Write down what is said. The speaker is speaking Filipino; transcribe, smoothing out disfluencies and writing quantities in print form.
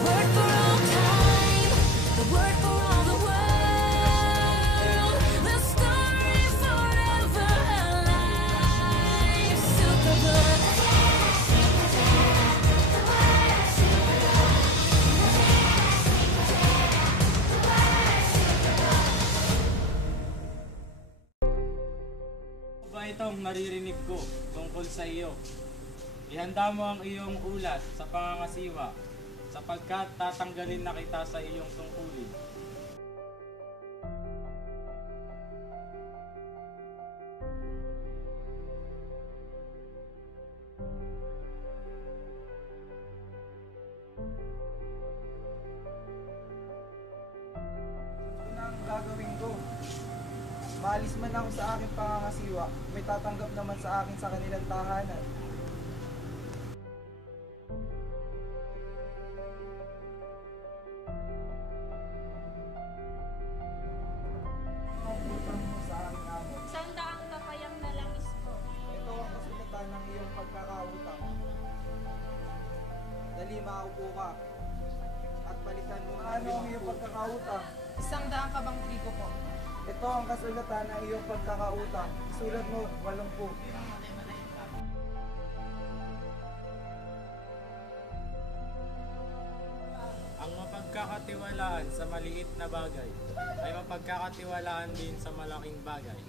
word for all time, the word for all the world, the story forever alive. Superbook. Ba itong naririnig ko tungkol sa iyo? Ihanda mo ang iyong ulat sa pangangasiwa, sapagkat tatanggalin na kita sa iyong tungkulin. Ano na ang gagawin ko? Maalis man ako sa aking pangangasiwa, may tatanggap naman sa akin sa kanilang tahanan. Ang utang mo sa aking amo. Isang daang kapayang na langis po. Ito ang kasulatan ng iyong pagkakautang. Dali, makaupo ka. At palitan mo ang iyong pagkakautang. Isang daang kabang trigo po. Ito ang kasulatan ng iyong pagkakautang. Isulat mo, 80. Ang mapagkakatiwalaan sa maliit na bagay ay mapagkakatiwalaan din sa malaking bagay.